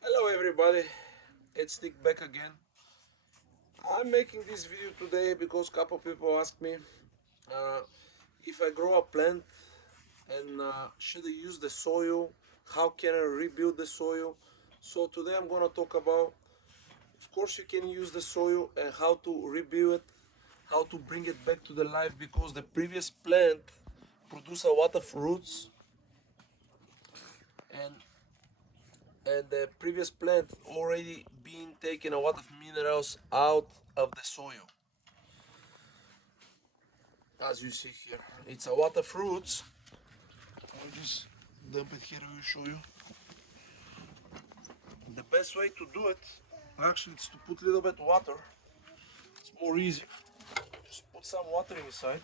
Hello everybody, it's Nick back again. I'm making this video today because a couple people asked me uh, if I grow a plant and should I use the soil, how can I rebuild the soil. So today I'm gonna talk about, of course you can use the soil and how to rebuild it, how to bring it back to the life because the previous plant produced a lot of roots and the previous plant already been taking a lot of minerals out of the soil. As you see here, it's a lot of roots. I'll just dump it here. I will show you. The best way to do it actually is to put a little bit water. It's more easy. Just put some water inside.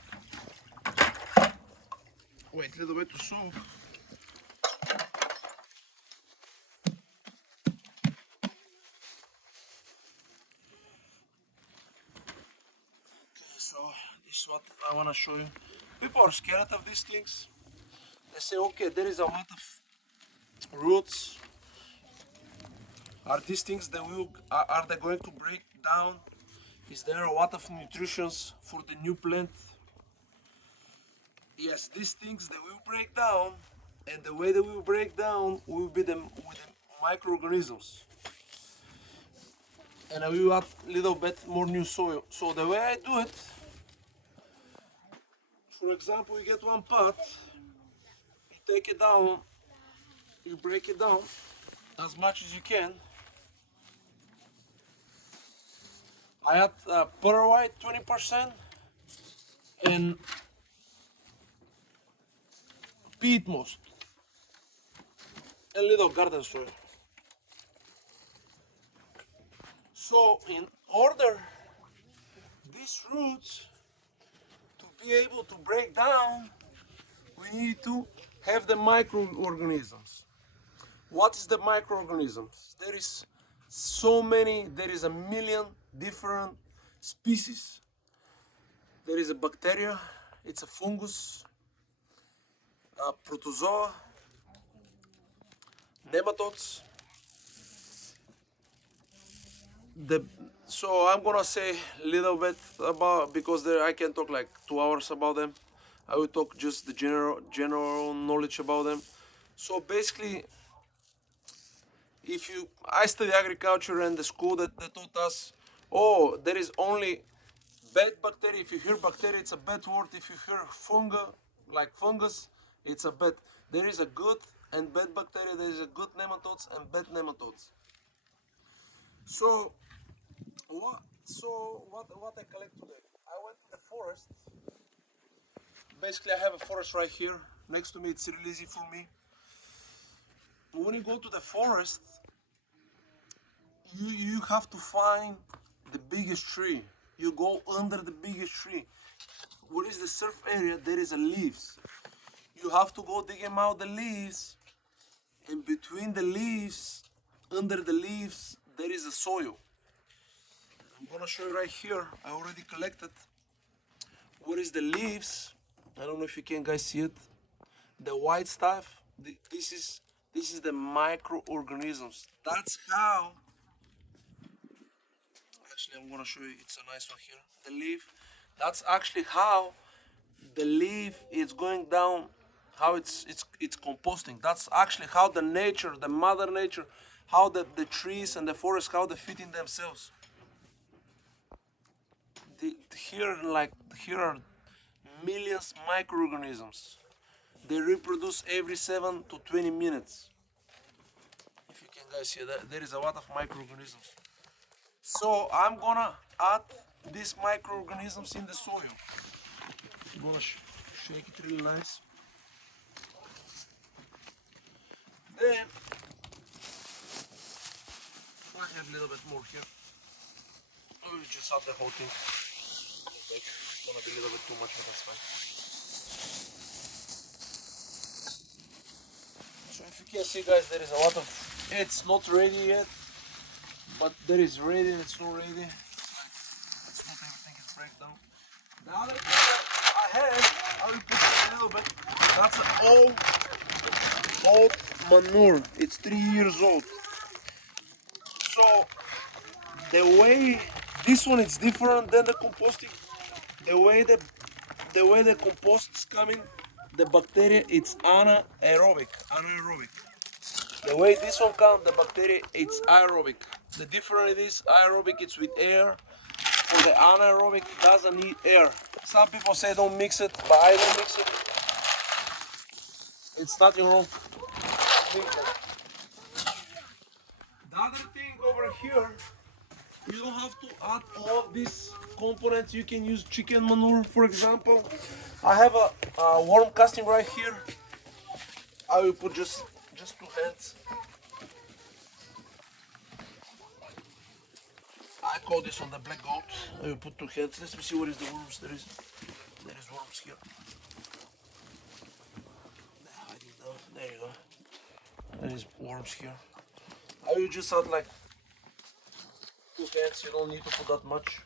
Wait a little bit to soak. So this is what I want to show you. People are scared of these things. They say, okay, there is a lot of roots. Are these things that are they going to break down? Is there a lot of nutrition for the new plant? Yes, these things they will break down, and the way they will break down will be them with the microorganisms. And I will add a little bit more new soil. So the way I do it, for example, you get one pot, you take it down, you break it down as much as you can. I add perlite 20% and peat moss, a little garden soil. So in order these roots to be able to break down, we need to have the microorganisms. What is the microorganisms? There is so many, there is a million different species. There is a bacteria, it's a fungus, a protozoa, nematodes. So I'm gonna say a little bit about, because there I can talk like 2 hours about them. I will talk just the general knowledge about them. So basically, if you I study agriculture, and the school that taught us, oh, there is only bad bacteria. If you hear bacteria, it's a bad word. If you hear fungi, like fungus, it's a bad. There is a good and bad bacteria. There is a good nematodes and bad nematodes. So what I collect today? I went to the forest. Basically, I have a forest right here next to me. It's really easy for me. When you go to the forest, you have to find the biggest tree. You go under the biggest tree. What is the surf area? There is a leaves. You have to go digging out the leaves, and between the leaves, under the leaves, there is a soil. I'm gonna show you right here. I already collected. What is the leaves? I don't know if you can guys see it. The white stuff. This is the microorganisms. That's how. Actually, I'm gonna show you. It's a nice one here. The leaf. That's actually how the leaf is going down. How it's composting. That's actually how the nature, the mother nature, how the trees and the forest, how they fit in themselves. Here are millions microorganisms. They reproduce every 7 to 20 minutes. If you can guys see that, there is a lot of microorganisms. So I'm gonna add these microorganisms in the soil. I'm gonna shake it really nice. Then I have a little bit more here. I will just add the whole thing. It's gonna be a little bit too much, but that's fine. So if you can see, guys, there is a lot of. It's not ready yet, but there is ready and it's not ready. It's not everything is breakdown. The other thing that I have, I will put a little bit. That's an old manure. It's 3 years old. So the way this one is different than the composting. The way the compost is coming, the bacteria it's anaerobic. The way this one comes, the bacteria it's aerobic. The difference is aerobic it's with air. For the anaerobic doesn't need air. Some people say don't mix it, but I don't mix it. It's nothing wrong. The other thing over here, you don't have to add all of these components. You can use chicken manure, for example. I have a worm casting right here. I will put just 2 hands. I call this one the black goat. I will put 2 hands. Let me see what is the worms. There is worms here. There you go. There is worms here. I will just add like 2 hands. You don't need to put that much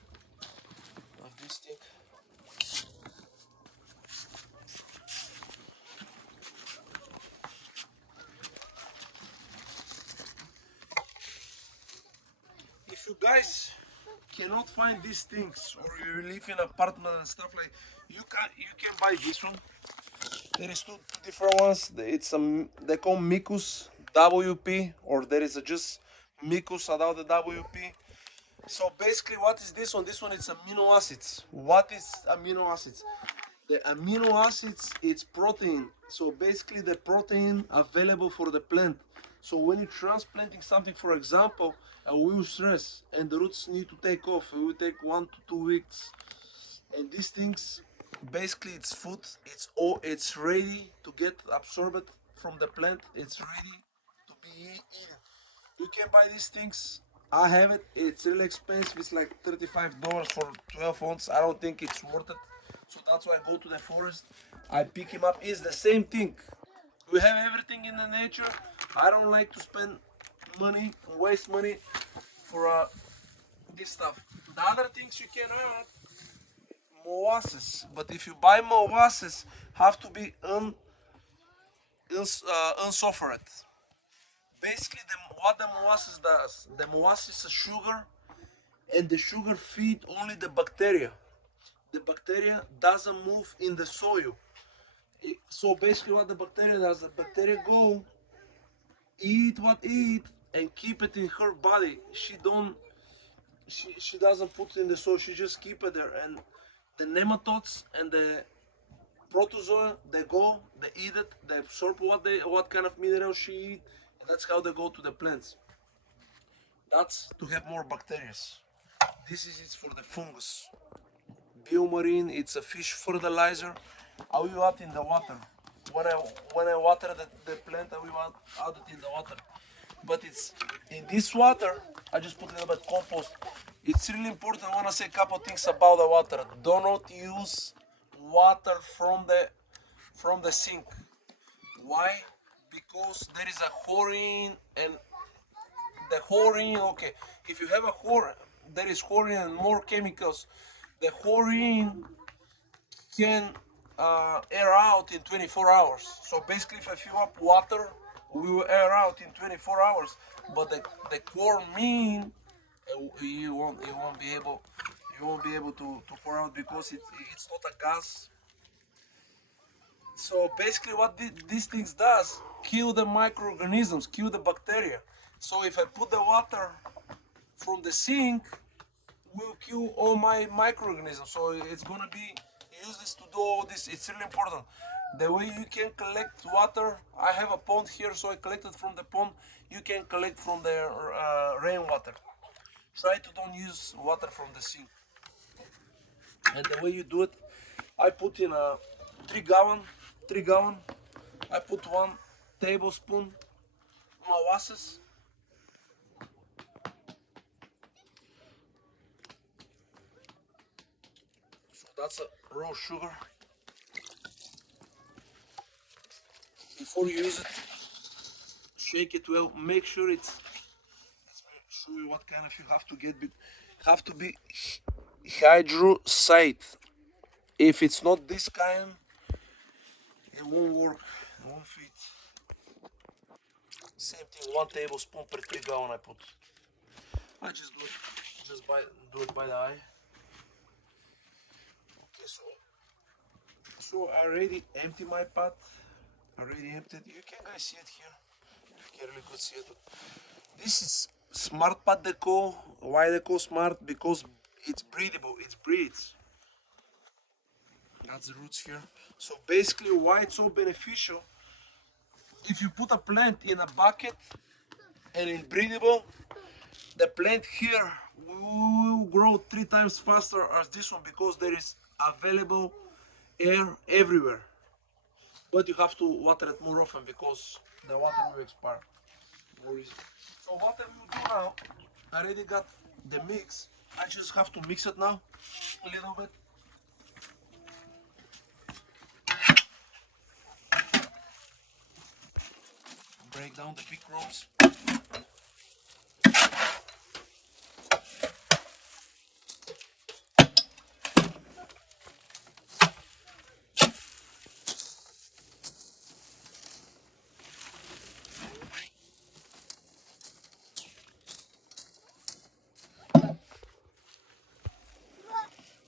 of this thing. If you guys cannot find these things, or you live in an apartment and stuff like, you can buy this one. There is two different ones. It's they call Micus WP, or there is just Micus without the WP. So basically, what is this one? This one is amino acids. What is amino acids? The amino acids, it's protein. So basically, the protein available for the plant. So when you're transplanting something, for example, a will stress and the roots need to take off, it will take 1 to 2 weeks. And these things, basically, it's food. It's ready to get absorbed from the plant. It's ready to be eaten. You can buy these things. I have it. It's really expensive. It's like $35 for 12 ounces. I don't think it's worth it. So that's why I go to the forest. I pick him up. It's the same thing. We have everything in the nature. I don't like to spend money, waste money for this stuff. The other things you can add, molasses. But if you buy molasses, have to be unsuffered. Basically, what the molasses does, the molasses is sugar, and the sugar feed only the bacteria. The bacteria doesn't move in the soil. So basically, what the bacteria does, the bacteria go eat and keep it in her body. She doesn't put it in the soil. She just keep it there. And the nematodes and the protozoa, they go, they eat it, they absorb what kind of minerals she eat, and that's how they go to the plants. That's to have more bacteria. This is it for the fungus. Biomarine, it's a fish fertilizer. I will add in the water. When I water the plant, I will add it in the water. But it's in this water, I just put a little bit compost. It's really important. I want to say a couple things about the water. Do not use water from the sink. Why? Because there is a chlorine, and the chlorine, okay, if you have a chlorine, there is chlorine and more chemicals. The chlorine can air out in 24 hours. So basically, if I fill up water, we will air out in 24 hours. But the chlorine, you won't be able to pour out because it's not a gas. So basically, what these things does, kill the microorganisms, kill the bacteria. So if I put the water from the sink, will kill all my microorganisms. So it's gonna be useless to do all this. It's really important. The way you can collect water, I have a pond here, so I collected from the pond. You can collect from the rainwater. Try to don't use water from the sink. And the way you do it, I put in a 3 gallon. I put 1 tablespoon molasses. So that's a raw sugar. Before you use it, shake it well. Make sure let's show you what kind of you have to get. Have to be hydrocyte. If it's not this kind, it won't work. It won't fit. Same thing, 1 tablespoon per 3 gallon I put. I just do it, do it by the eye. Okay, so I already empty my pot. Already emptied. You can guys see it here. You can really good see it. This is smart pot deco. Why they call smart? Because it's breathable. It breathes. That's the roots here. So basically, why it's so beneficial? If you put a plant in a bucket and it's breathable, the plant here will grow 3 times faster as this one because there is available air everywhere. But you have to water it more often because the water will expire. More easy. So what I will do now, I already got the mix. I just have to mix it now a little bit. Break down the big ropes.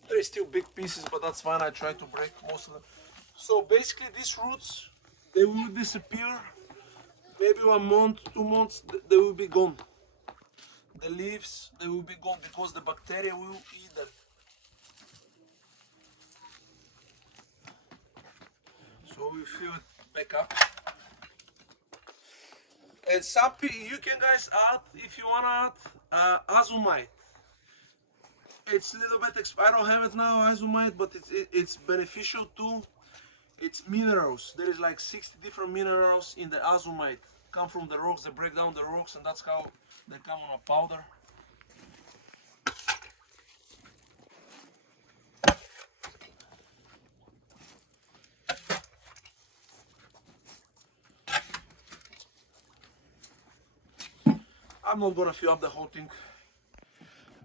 There is still big pieces, but that's fine. I try to break most of them. So basically these roots, they will disappear. Maybe 1 month, 2 months, they will be gone. The leaves, they will be gone because the bacteria will eat them. So we fill it back up. And some you can guys add, if you wanna add azomite. It's a little bit, I don't have it now, azomite, but it's beneficial too. It's minerals. There is like 60 different minerals in the azomite. Come from the rocks, they break down the rocks, and that's how they come on a powder. I'm not gonna fill up the whole thing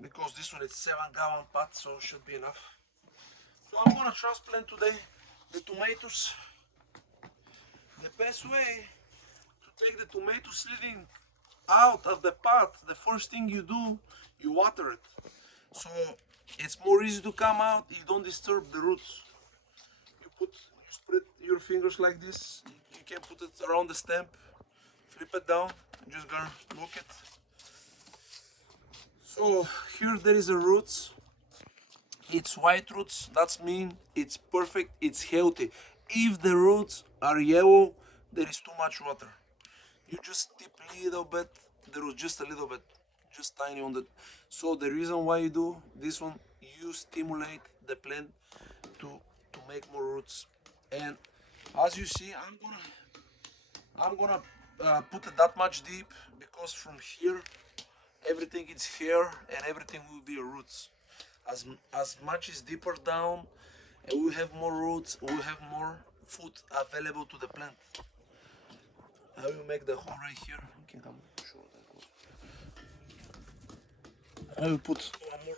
because this one is 7-gallon pot, so it should be enough. So I'm gonna transplant today the tomatoes. The best way to take the tomato seedling out of the pot, the first thing you do, you water it. So it's more easy to come out. You don't disturb the roots. You spread your fingers like this. You can put it around the stem, flip it down, just gonna look it. So here there is a roots. It's white roots. That means it's perfect. It's healthy. If the roots are yellow, there is too much water. You just tip a little bit. The roots, just a little bit, just tiny on the. So the reason why you do this one, you stimulate the plant to make more roots. And as you see, I'm gonna put it that much deep because from here everything is here and everything will be roots. As much is deeper down, and we have more roots, we have more food available to the plant. I will make the hole right here. You can come show that. I will put one more.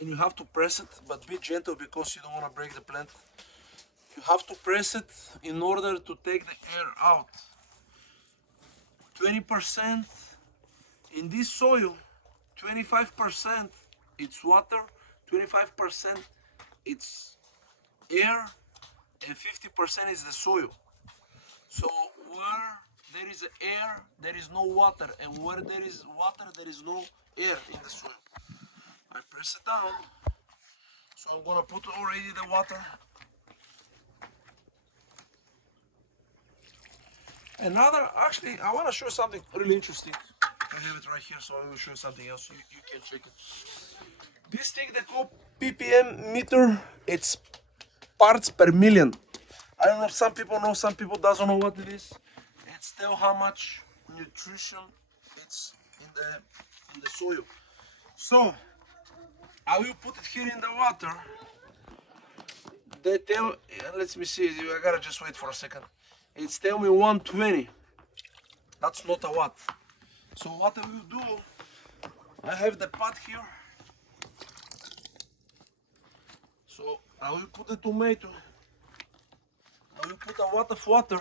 And you have to press it, but be gentle because you don't want to break the plant. You have to press it in order to take the air out. 20% in this soil, 25% it's water, 25% it's air, and 50% is the soil. So where there is air, there is no water, and where there is water, there is no air in the soil. I press it down, so I'm gonna put already the water. Actually, I want to show something really interesting. I have it right here, so I will show something else. You can check it. This thing they call ppm meter. It's parts per million. I don't know if some people know, some people doesn't know what it is. It's tell how much nutrition it's in the soil. So I will put it here in the water. They tell, let me see. I gotta just wait for a second. It's tell me 120. That's not a watt. So what I will do, I have the pot here. So I will put the tomato I will put a lot of water,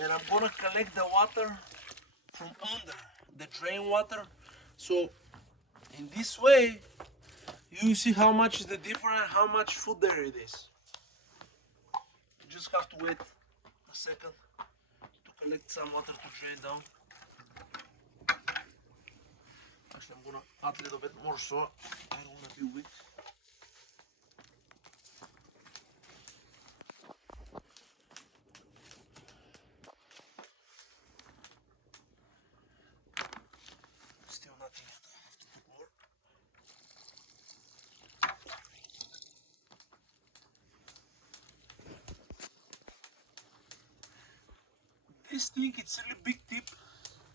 and I'm gonna collect the water from under the drain water. So in this way, you see how much is the difference, how much food there it is. You just have to wait a second to collect some water to drain down. Actually, I'm gonna add a little bit more so I don't wanna be weak. Still nothing yet. I have to put more. This thing, it's a really big tip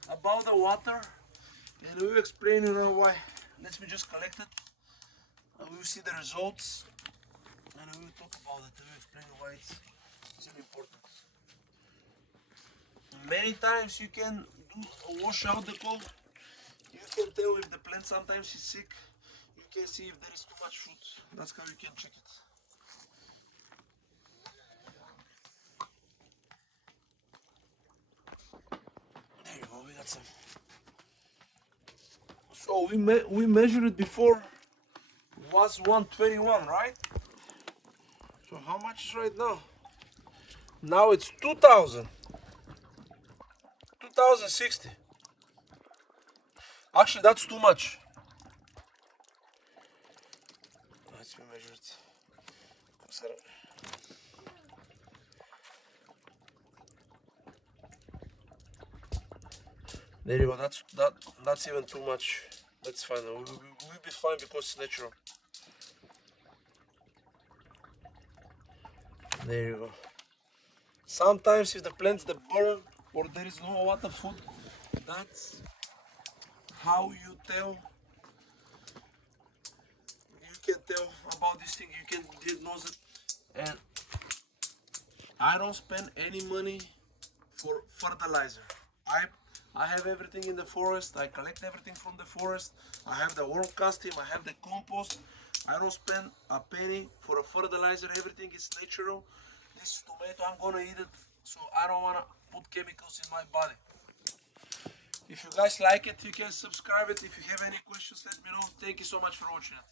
about the water, and we will explain why. Let me just collect it, and we will see the results, and we will talk about it. We will explain why it's really important. Many times you can wash out the cold. You can tell if the plant sometimes is sick. You can see if there is too much food. That's how you can check it. There you go, we got some. So we measured it before, was 121, right? So how much is right now? Now it's 2060. Actually, that's too much. Let's measure it. There you go. That's even too much. That's fine. We'll be fine because it's natural. There you go. Sometimes if the plants they burn or there is no lot of food, that's how you tell. You can tell about this thing. You can diagnose it. And I don't spend any money for fertilizer. I have everything in the forest. I collect everything from the forest. I have the worm casting. I have the compost. I don't spend a penny for a fertilizer. Everything is natural. This tomato, I'm gonna eat it, so I don't wanna put chemicals in my body. If you guys like it, you can subscribe it. If you have any questions, let me know. Thank you so much for watching it.